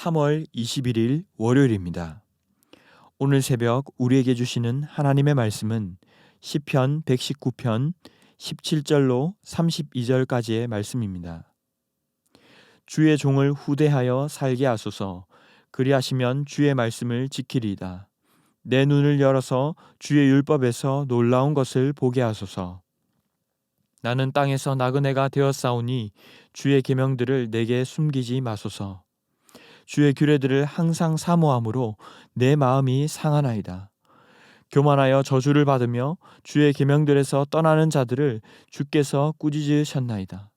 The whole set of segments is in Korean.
3월 21일 월요일입니다. 오늘 새벽 우리에게 주시는 하나님의 말씀은 시편 119편 17절로 32절까지의 말씀입니다. 주의 종을 후대하여 살게 하소서. 그리하시면 주의 말씀을 지키리이다. 내 눈을 열어서 주의 율법에서 놀라운 것을 보게 하소서. 나는 땅에서 나그네가 되었사오니 주의 계명들을 내게 숨기지 마소서. 주의 규례들을 항상 사모함으로 내 마음이 상하나이다. 교만하여 저주를 받으며 주의 계명들에서 떠나는 자들을 주께서 꾸짖으셨나이다.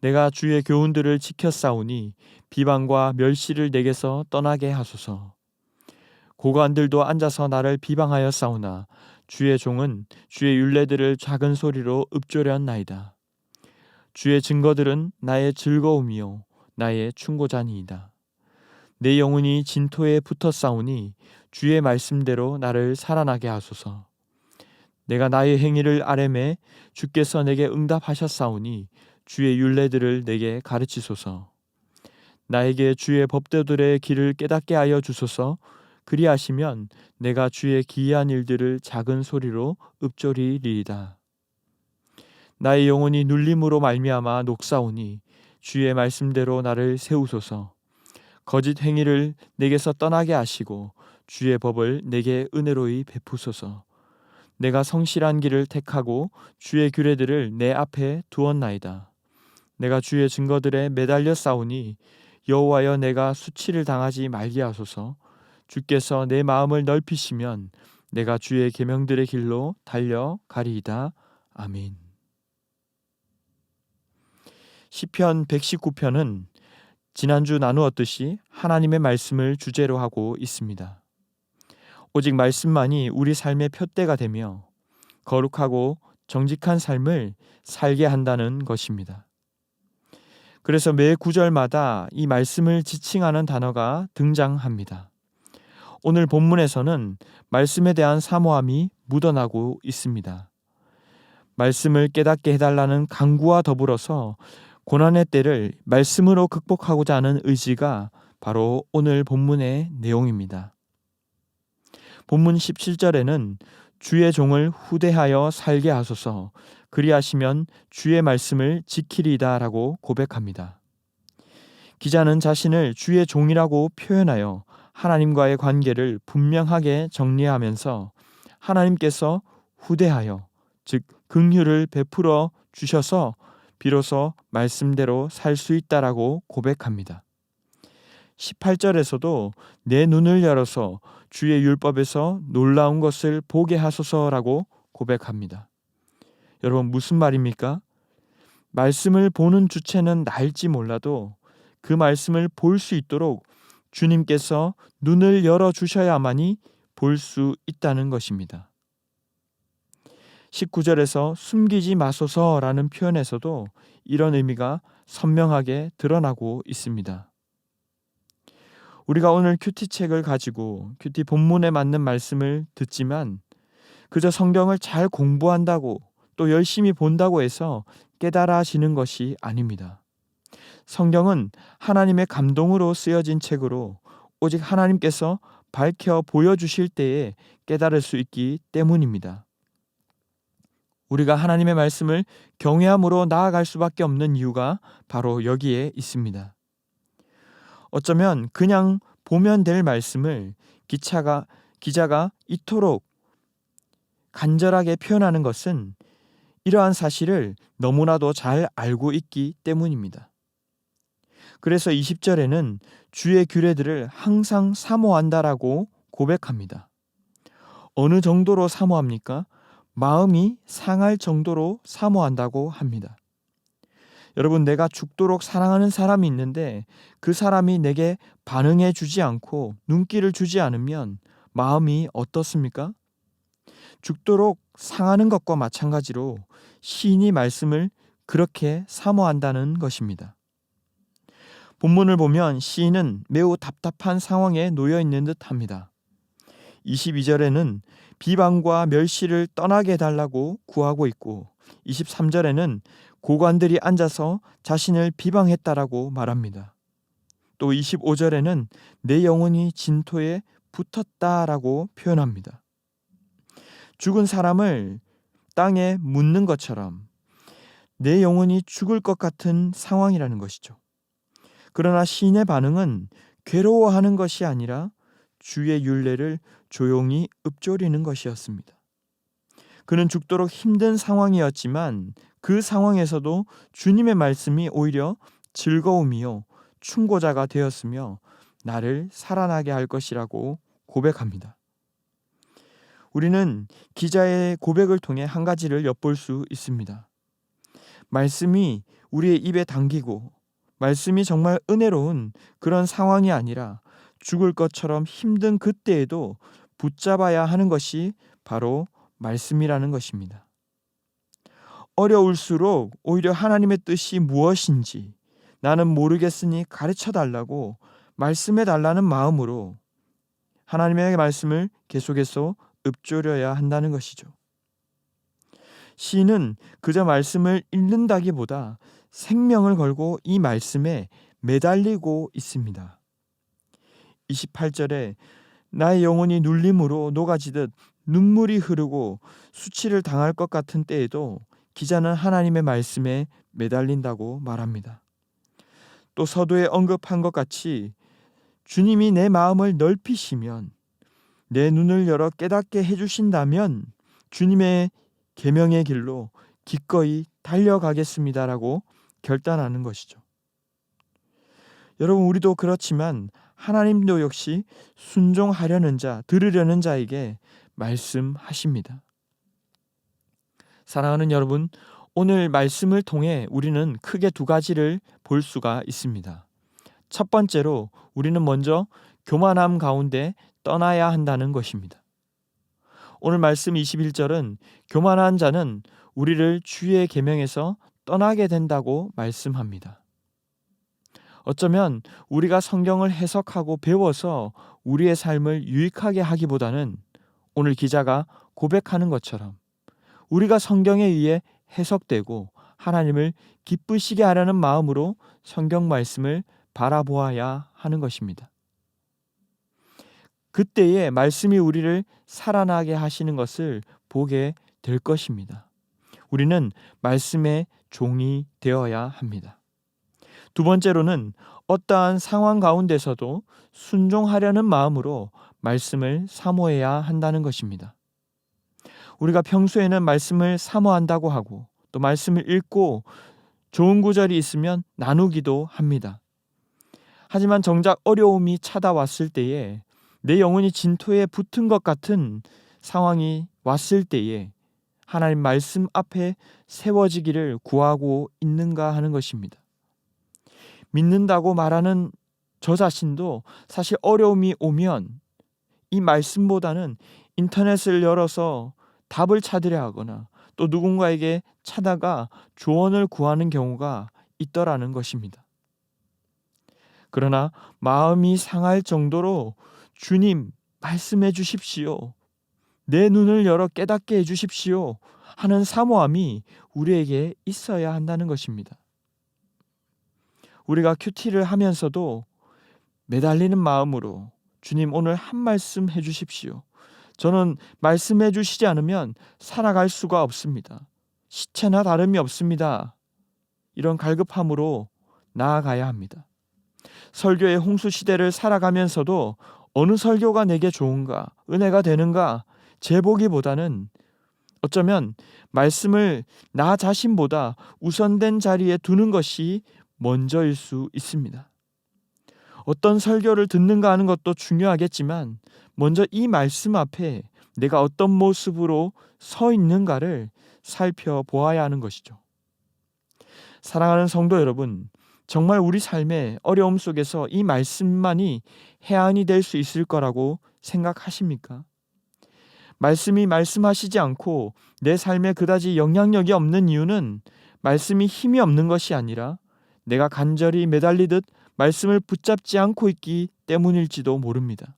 내가 주의 교훈들을 지켰사오니 비방과 멸시를 내게서 떠나게 하소서. 고관들도 앉아서 나를 비방하였사오나 주의 종은 주의 율례들을 작은 소리로 읊조렸나이다. 주의 증거들은 나의 즐거움이요 나의 충고자니이다. 내 영혼이 진토에 붙었사오니 주의 말씀대로 나를 살아나게 하소서. 내가 나의 행위를 아뢰매 주께서 내게 응답하셨사오니 주의 율례들을 내게 가르치소서. 나에게 주의 법도들의 길을 깨닫게 하여 주소서. 그리하시면 내가 주의 기이한 일들을 작은 소리로 읊조리리이다. 나의 영혼이 눌림으로 말미암아 녹사오니 주의 말씀대로 나를 세우소서. 거짓 행위를 내게서 떠나게 하시고 주의 법을 내게 은혜로이 베푸소서. 내가 성실한 길을 택하고 주의 규례들을 내 앞에 두었나이다. 내가 주의 증거들에 매달려 싸우니 여호와여 내가 수치를 당하지 말게 하소서. 주께서 내 마음을 넓히시면 내가 주의 계명들의 길로 달려가리이다. 아멘. 시편 119편은 지난주 나누었듯이 하나님의 말씀을 주제로 하고 있습니다. 오직 말씀만이 우리 삶의 푯대가 되며 거룩하고 정직한 삶을 살게 한다는 것입니다. 그래서 매 구절마다 이 말씀을 지칭하는 단어가 등장합니다. 오늘 본문에서는 말씀에 대한 사모함이 묻어나고 있습니다. 말씀을 깨닫게 해달라는 간구와 더불어서 고난의 때를 말씀으로 극복하고자 하는 의지가 바로 오늘 본문의 내용입니다. 본문 17절에는 주의 종을 후대하여 살게 하소서. 그리하시면 주의 말씀을 지키리이다 라고 고백합니다. 기자는 자신을 주의 종이라고 표현하여 하나님과의 관계를 분명하게 정리하면서 하나님께서 후대하여, 즉 긍휼을 베풀어 주셔서 비로소 말씀대로 살 수 있다라고 고백합니다. 18절에서도 내 눈을 열어서 주의 율법에서 놀라운 것을 보게 하소서라고 고백합니다. 여러분 무슨 말입니까? 말씀을 보는 주체는 나일지 몰라도 그 말씀을 볼 수 있도록 주님께서 눈을 열어주셔야만이 볼 수 있다는 것입니다. 19절에서 숨기지 마소서라는 표현에서도 이런 의미가 선명하게 드러나고 있습니다. 우리가 오늘 큐티책을 가지고 큐티 본문에 맞는 말씀을 듣지만 그저 성경을 잘 공부한다고 또 열심히 본다고 해서 깨달아지는 것이 아닙니다. 성경은 하나님의 감동으로 쓰여진 책으로 오직 하나님께서 밝혀 보여주실 때에 깨달을 수 있기 때문입니다. 우리가 하나님의 말씀을 경외함으로 나아갈 수밖에 없는 이유가 바로 여기에 있습니다. 어쩌면 그냥 보면 될 말씀을 기자가 이토록 간절하게 표현하는 것은 이러한 사실을 너무나도 잘 알고 있기 때문입니다. 그래서 20절에는 주의 규례들을 항상 사모한다라고 고백합니다. 어느 정도로 사모합니까? 마음이 상할 정도로 사모한다고 합니다. 여러분, 내가 죽도록 사랑하는 사람이 있는데 그 사람이 내게 반응해 주지 않고 눈길을 주지 않으면 마음이 어떻습니까? 죽도록 상하는 것과 마찬가지로 시인이 말씀을 그렇게 사모한다는 것입니다. 본문을 보면 시인은 매우 답답한 상황에 놓여 있는 듯합니다. 22절에는 비방과 멸시를 떠나게 해달라고 구하고 있고 23절에는 고관들이 앉아서 자신을 비방했다라고 말합니다. 또 25절에는 내 영혼이 진토에 붙었다라고 표현합니다. 죽은 사람을 땅에 묻는 것처럼 내 영혼이 죽을 것 같은 상황이라는 것이죠. 그러나 시인의 반응은 괴로워하는 것이 아니라 주의 율례를 조용히 읊조리는 것이었습니다. 그는 죽도록 힘든 상황이었지만 그 상황에서도 주님의 말씀이 오히려 즐거움이요 충고자가 되었으며 나를 살아나게 할 것이라고 고백합니다. 우리는 기자의 고백을 통해 한 가지를 엿볼 수 있습니다. 말씀이 우리의 입에 당기고 말씀이 정말 은혜로운 그런 상황이 아니라 죽을 것처럼 힘든 그때에도 붙잡아야 하는 것이 바로 말씀이라는 것입니다. 어려울수록 오히려 하나님의 뜻이 무엇인지 나는 모르겠으니 가르쳐 달라고 말씀해 달라는 마음으로 하나님의 말씀을 계속해서 읊조려야 한다는 것이죠. 시인은 그저 말씀을 읽는다기보다 생명을 걸고 이 말씀에 매달리고 있습니다. 28절에 나의 영혼이 눌림으로 녹아지듯 눈물이 흐르고 수치를 당할 것 같은 때에도 기자는 하나님의 말씀에 매달린다고 말합니다. 또 서두에 언급한 것 같이 주님이 내 마음을 넓히시면 내 눈을 열어 깨닫게 해주신다면 주님의 계명의 길로 기꺼이 달려가겠습니다라고 결단하는 것이죠. 여러분, 우리도 그렇지만 하나님도 역시 순종하려는 자, 들으려는 자에게 말씀하십니다. 사랑하는 여러분, 오늘 말씀을 통해 우리는 크게 두 가지를 볼 수가 있습니다. 첫 번째로 우리는 먼저 교만함 가운데 떠나야 한다는 것입니다. 오늘 말씀 21절은 교만한 자는 우리를 주의 계명에서 떠나게 된다고 말씀합니다. 어쩌면 우리가 성경을 해석하고 배워서 우리의 삶을 유익하게 하기보다는 오늘 기자가 고백하는 것처럼 우리가 성경에 의해 해석되고 하나님을 기쁘시게 하려는 마음으로 성경 말씀을 바라보아야 하는 것입니다. 그때에 말씀이 우리를 살아나게 하시는 것을 보게 될 것입니다. 우리는 말씀의 종이 되어야 합니다. 두 번째로는 어떠한 상황 가운데서도 순종하려는 마음으로 말씀을 사모해야 한다는 것입니다. 우리가 평소에는 말씀을 사모한다고 하고 또 말씀을 읽고 좋은 구절이 있으면 나누기도 합니다. 하지만 정작 어려움이 찾아왔을 때에 내 영혼이 진토에 붙은 것 같은 상황이 왔을 때에 하나님 말씀 앞에 세워지기를 구하고 있는가 하는 것입니다. 믿는다고 말하는 저 자신도 사실 어려움이 오면 이 말씀보다는 인터넷을 열어서 답을 찾으려 하거나 또 누군가에게 찾아가 조언을 구하는 경우가 있더라는 것입니다. 그러나 마음이 상할 정도로 주님 말씀해 주십시오. 내 눈을 열어 깨닫게 해 주십시오 하는 사모함이 우리에게 있어야 한다는 것입니다. 우리가 큐티를 하면서도 매달리는 마음으로 주님 오늘 한 말씀 해 주십시오. 저는 말씀해 주시지 않으면 살아갈 수가 없습니다. 시체나 다름이 없습니다. 이런 갈급함으로 나아가야 합니다. 설교의 홍수 시대를 살아가면서도 어느 설교가 내게 좋은가, 은혜가 되는가 재보기보다는 어쩌면 말씀을 나 자신보다 우선된 자리에 두는 것이 먼저일 수 있습니다. 어떤 설교를 듣는가 하는 것도 중요하겠지만 먼저 이 말씀 앞에 내가 어떤 모습으로 서 있는가를 살펴보아야 하는 것이죠. 사랑하는 성도 여러분, 정말 우리 삶의 어려움 속에서 이 말씀만이 해안이 될 수 있을 거라고 생각하십니까? 말씀이 말씀하시지 않고 내 삶에 그다지 영향력이 없는 이유는 말씀이 힘이 없는 것이 아니라 내가 간절히 매달리듯 말씀을 붙잡지 않고 있기 때문일지도 모릅니다.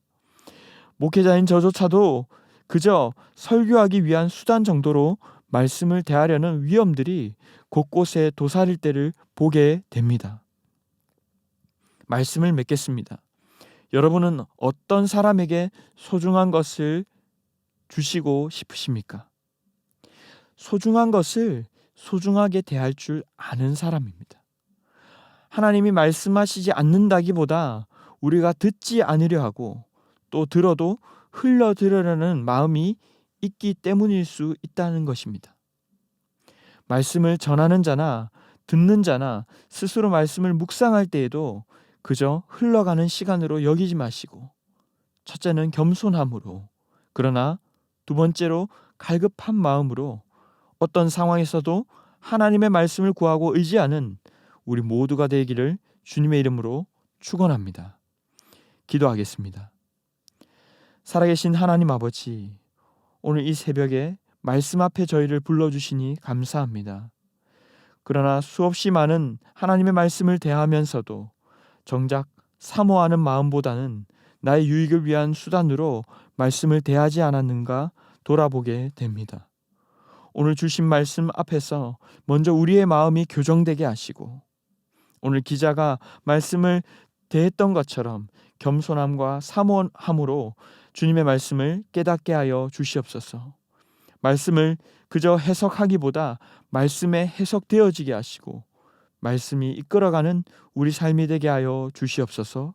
목회자인 저조차도 그저 설교하기 위한 수단 정도로 말씀을 대하려는 위험들이 곳곳에 도사릴 때를 보게 됩니다. 말씀을 맺겠습니다. 여러분은 어떤 사람에게 소중한 것을 주시고 싶으십니까? 소중한 것을 소중하게 대할 줄 아는 사람입니다. 하나님이 말씀하시지 않는다기보다 우리가 듣지 않으려 하고 또 들어도 흘러 들으려는 마음이 있기 때문일 수 있다는 것입니다. 말씀을 전하는 자나 듣는 자나 스스로 말씀을 묵상할 때에도 그저 흘러가는 시간으로 여기지 마시고, 첫째는 겸손함으로, 그러나 두 번째로 갈급한 마음으로 어떤 상황에서도 하나님의 말씀을 구하고 의지하는 우리 모두가 되기를 주님의 이름으로 축원합니다. 기도하겠습니다. 살아계신 하나님 아버지, 오늘 이 새벽에 말씀 앞에 저희를 불러주시니 감사합니다. 그러나 수없이 많은 하나님의 말씀을 대하면서도 정작 사모하는 마음보다는 나의 유익을 위한 수단으로 말씀을 대하지 않았는가 돌아보게 됩니다. 오늘 주신 말씀 앞에서 먼저 우리의 마음이 교정되게 하시고, 오늘 기자가 말씀을 대했던 것처럼 겸손함과 사모함으로 주님의 말씀을 깨닫게 하여 주시옵소서. 말씀을 그저 해석하기보다 말씀에 해석되어지게 하시고 말씀이 이끌어가는 우리 삶이 되게 하여 주시옵소서.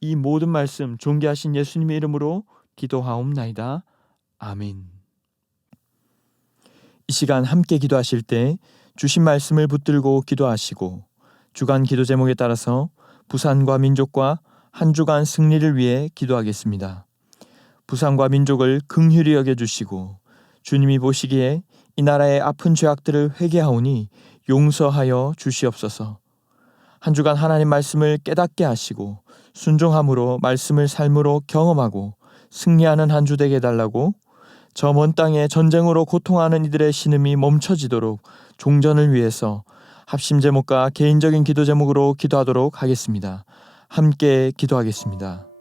이 모든 말씀 존귀하신 예수님의 이름으로 기도하옵나이다. 아멘. 이 시간 함께 기도하실 때 주신 말씀을 붙들고 기도하시고 주간 기도 제목에 따라서 부산과 민족과 한 주간 승리를 위해 기도하겠습니다. 부산과 민족을 긍휼히 여겨주시고 주님이 보시기에 이 나라의 아픈 죄악들을 회개하오니 용서하여 주시옵소서. 한 주간 하나님 말씀을 깨닫게 하시고 순종함으로 말씀을 삶으로 경험하고 승리하는 한 주 되게 해달라고, 저 먼 땅에 전쟁으로 고통하는 이들의 신음이 멈춰지도록 종전을 위해서 합심 제목과 개인적인 기도 제목으로 기도하도록 하겠습니다. 함께 기도하겠습니다.